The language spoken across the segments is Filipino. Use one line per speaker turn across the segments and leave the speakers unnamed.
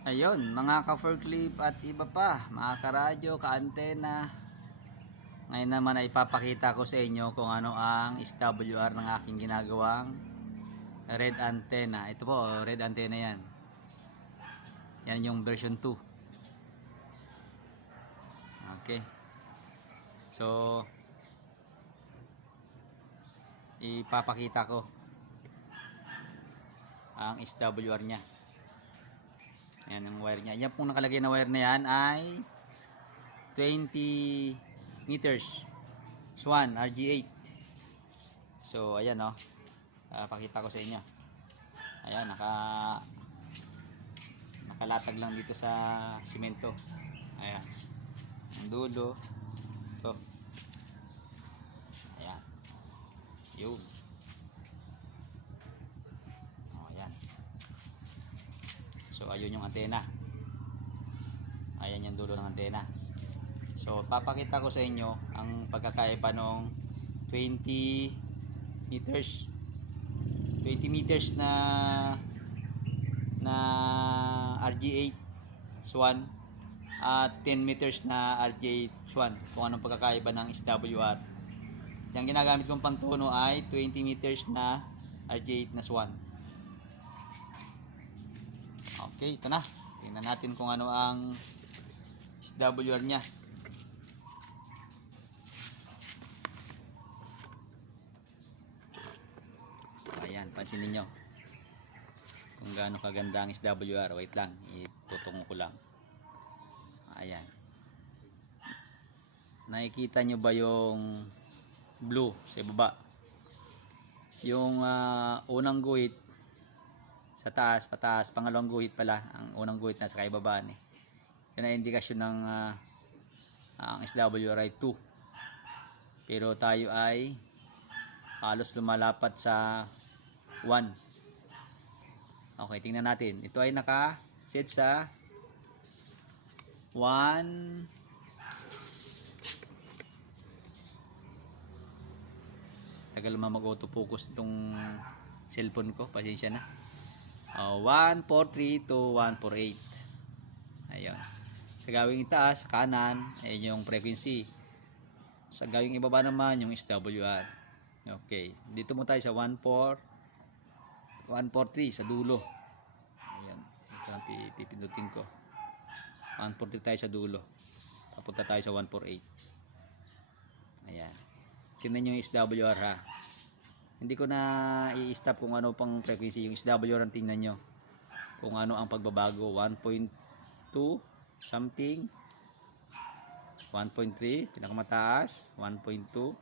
Ayun, mga ka-forklift at iba pa, mga karadyo, ka-antena. Ngayon naman ay ipapakita ko sa inyo kung ano ang SWR ng aking ginagawang red antenna. Ito po, red antenna yan. Yan yung version 2. Okay. So, ipapakita ko ang SWR niya. Ayan ang wire niya. Yan pong nakalagay na wire na yan ay 20 meters. Swan RG8. So ayan oh. Pakita ko sa inyo. Ayan naka nakalatag lang dito sa simento. Ayan. Ang dulo. To. Ayan. Yun. Oh, ayan. Ayun yung antena. Ayan yung dulo ng antena. So papakita ko sa inyo ang pagkakaiba ng 20 meters 20 meters na na RG8 Swan at 10 meters na RG8 Swan kung anong pagkakaiba ng SWR. Ang ginagamit kong pangtono ay 20 meters na RG8 na Swan. Okay, ito na. Tingnan natin kung ano ang SWR niya. Ayan, pansinin nyo. Kung gaano kaganda ang SWR. Wait lang, itutungo ko lang. Ayan. Nakikita nyo ba yung blue sa baba? Yung ah, unang guhit sa taas, pataas, pangalawang guhit pala. Ang unang guhit nasa kaibaba ni. Yun ang indikasyon ng ah, ang SWR ay 2. Pero tayo ay halos lumalapat sa 1. Okay, tingnan natin. Ito ay naka-set sa 1 Tagal naman mag-autofocus itong cellphone ko. Pasensya na. Uh, 143 to 148. Ayun. Sa gawing itaas, sa kanan, ayun yung frequency. Sa gawing ibaba naman, yung SWR. Okay. Dito mo tayo sa 14 143 sa dulo. Ayan. Ito ang pi- pipindutin ko. 143 tayo sa dulo. Papunta tayo sa 148. Ayan. Tingnan nyo yung SWR ha. Hindi ko na i-stop kung ano pang frequency. Yung SWR ang tingnan nyo. Kung ano ang pagbabago. 1.2 something. 1.3 pinakamataas. 1.2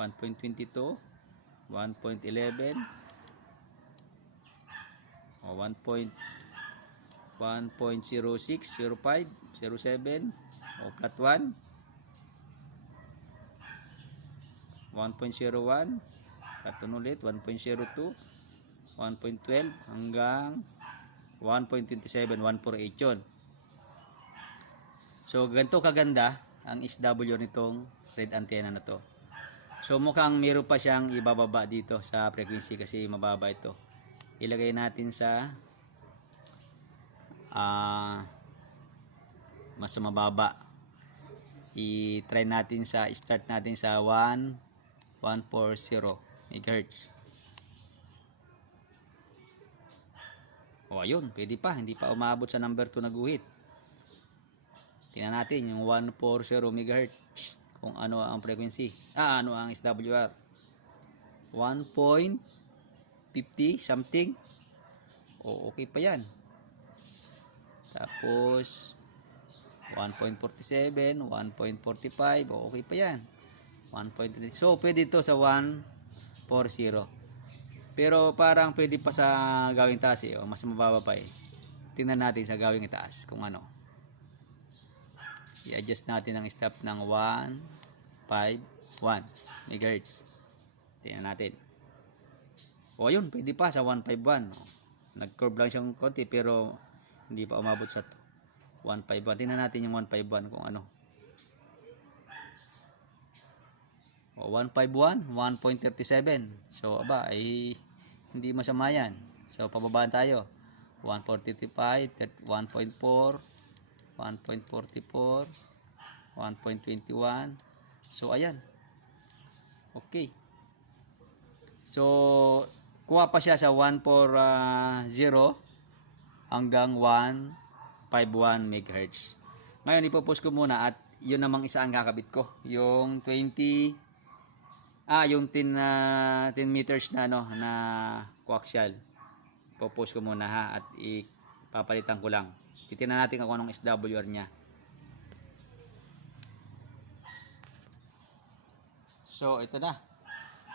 1.22 1.11 o 1. 1.06 05 07 o flat 1 1.01 Katon ulit 1.02 1.12 hanggang 1.27 148 yun. So ganito kaganda ang SW nitong red antenna na to. So mukhang meron pa siyang ibababa dito sa frequency kasi mababa ito. Ilagay natin sa ah mas mababa. I-try natin sa start natin sa 1 140 megahertz o ayun pwede pa. Hindi pa umabot sa number 2 na guhit. Tingnan natin yung 140 megahertz. Kung ano ang frequency. Ah ano ang SWR 1.50 something. O okay pa yan. Tapos 1.47 1.45 o okay pa yan. 1.3 so pwede ito sa 140 pero parang pwede pa sa gawing taas eh o mas mababa pa eh. Tingnan natin sa gawing itaas kung ano. I-adjust natin ang stop ng 151 megahertz. Tingnan natin. O ayun pwede pa sa 151 nag-curve lang siyang konti pero hindi pa umabot sa 151 tingnan natin yung 151 kung ano o 151 1.37 so aba ay hindi masama yan so pababaan tayo 1.45, 1.4, 1.44, 1.21. So, ayan. Okay. So, kuha pa siya sa 140 hanggang 151 MHz. Ngayon, ipopost ko muna at yun namang isa ang kakabit ko. Yung 20 ah, yung 10 na 10 meters na ano na coaxial. Ipopost ko muna ha at ipapalitan ko lang. Titingnan natin kung anong SWR niya. So, ito na.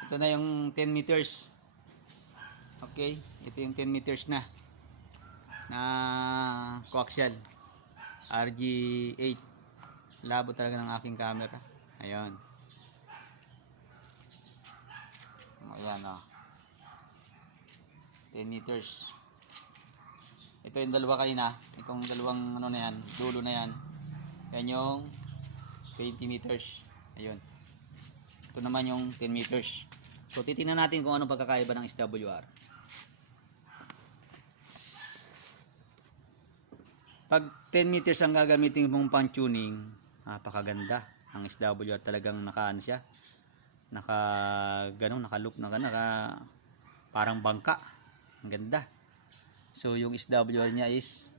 Ito na yung 10 meters. Okay, ito yung 10 meters na na coaxial RG8 labo talaga ng aking camera ayun ayan o 10 meters. Ito yung dalawa kanina. Itong dalawang ano na yan dulo na yan. Yan yung 20 meters. Ayun. Ito naman yung 10 meters. So titingnan natin kung ano pagkakaiba ng SWR Pag 10 meters ang gagamitin mong pang tuning, napakaganda. Ang SWR talagang naka ano siya. Naka ganun, naka loop na naka parang bangka. Ang ganda. So yung SWR niya is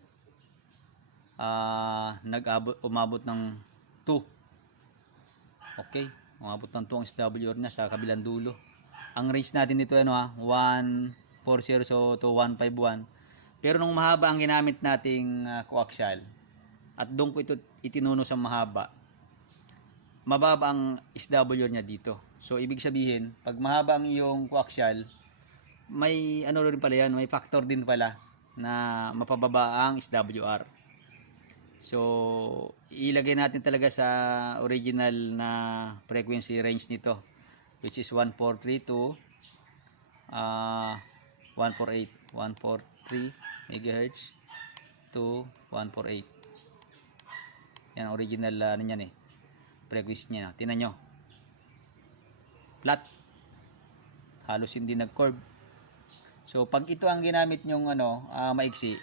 ah nag-abot umabot ng 2. Okay, umabot ng 2 ang SWR niya sa kabilang dulo. Ang range natin nito ano ha, 140 so to 151. Pero nung mahaba ang ginamit nating uh, coaxial at doon ko ito itinuno sa mahaba, mababa ang SWR niya dito. So ibig sabihin, pag mahaba ang iyong coaxial, may ano rin pala yan, may factor din pala na mapababa ang SWR. So ilagay natin talaga sa original na frequency range nito which is 1432 uh, 148 143 megahertz to 148 yan ang original uh, ano yan eh frequency niya. Tinan nyo flat halos hindi nag curve so pag ito ang ginamit nyong ano uh, maiksi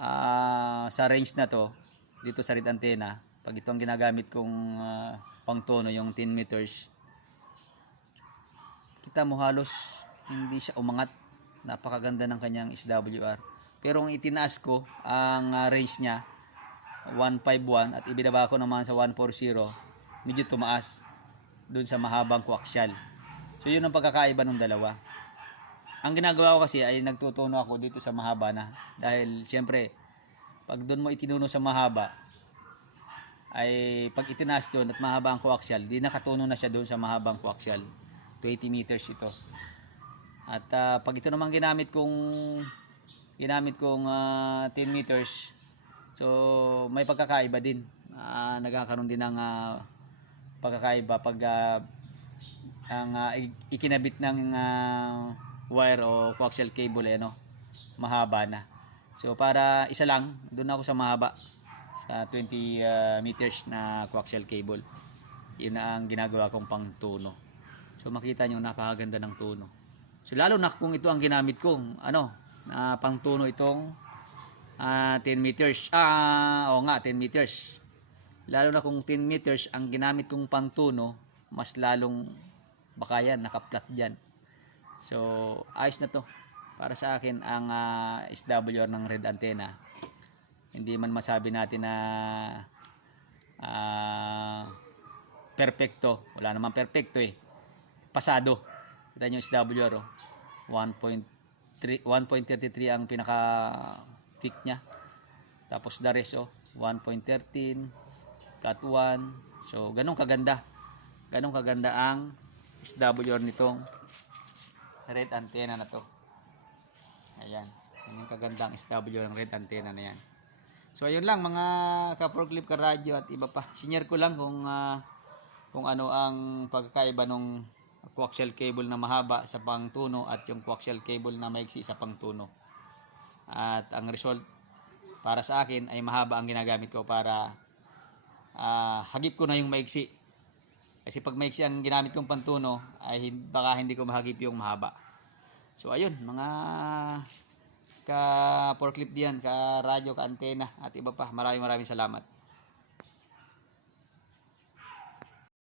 uh, sa range na to dito sa red antenna pag ito ang ginagamit kong uh, pangtono yung 10 meters kita mo halos hindi siya umangat. Napakaganda ng kanyang SWR pero ang itinaas ko ang uh, range niya 151 at ibinaba ko naman sa 140 medyo tumaas dun sa mahabang coaxial so yun ang pagkakaiba ng dalawa. Ang ginagawa ko kasi ay nagtutuno ako dito sa mahaba na. Dahil syempre pag doon mo itinuno sa mahaba ay pag itinaas doon at mahaba ang coaxial di nakatuno na siya doon sa mahabang coaxial 20 meters ito. At uh, pag ito naman ginamit kong ginamit kong uh, 10 meters so may pagkakaiba din. Uh, nagkakaroon din ng uh, pagkakaiba pag uh, ang uh, ikinabit ng uh, wire o coaxial cable eh, no? mahaba na so para isa lang doon ako sa mahaba sa 20 uh, meters na coaxial cable yun ang ginagawa kong pang tuno so makita nyo napakaganda ng tuno So lalo na kung ito ang ginamit kong ano, na pangtuno itong uh, 10 meters. Ah, o nga 10 meters. Lalo na kung 10 meters ang ginamit kong pangtuno, mas lalong baka yan nakaplat diyan. So ayos na to. Para sa akin ang uh, SWR ng red antenna. Hindi man masabi natin na uh, perfecto. Wala namang perfecto eh. Pasado. Kita nyo SWR oh. 1.3 1.33 ang pinaka thick niya. Tapos the rest oh 1.13 1. So ganun kaganda. Ganun kaganda ang SWR nitong red antenna na to. Ayan. Yan yung kagandang SWR ng red antenna na yan. So ayun lang mga ka-forklift ka-radyo at iba pa. Sinyer ko lang kung uh, kung ano ang pagkakaiba nung coaxial cable na mahaba sa pangtuno at yung coaxial cable na maiksi sa pangtuno. At ang result para sa akin ay mahaba ang ginagamit ko para uh, hagip ko na yung maiksi. Kasi pag maiksi ang ginamit kong pantuno ay baka hindi ko mahagip yung mahaba. So ayun, mga ka forklift diyan, ka radyo, ka antena at iba pa. Maraming maraming salamat.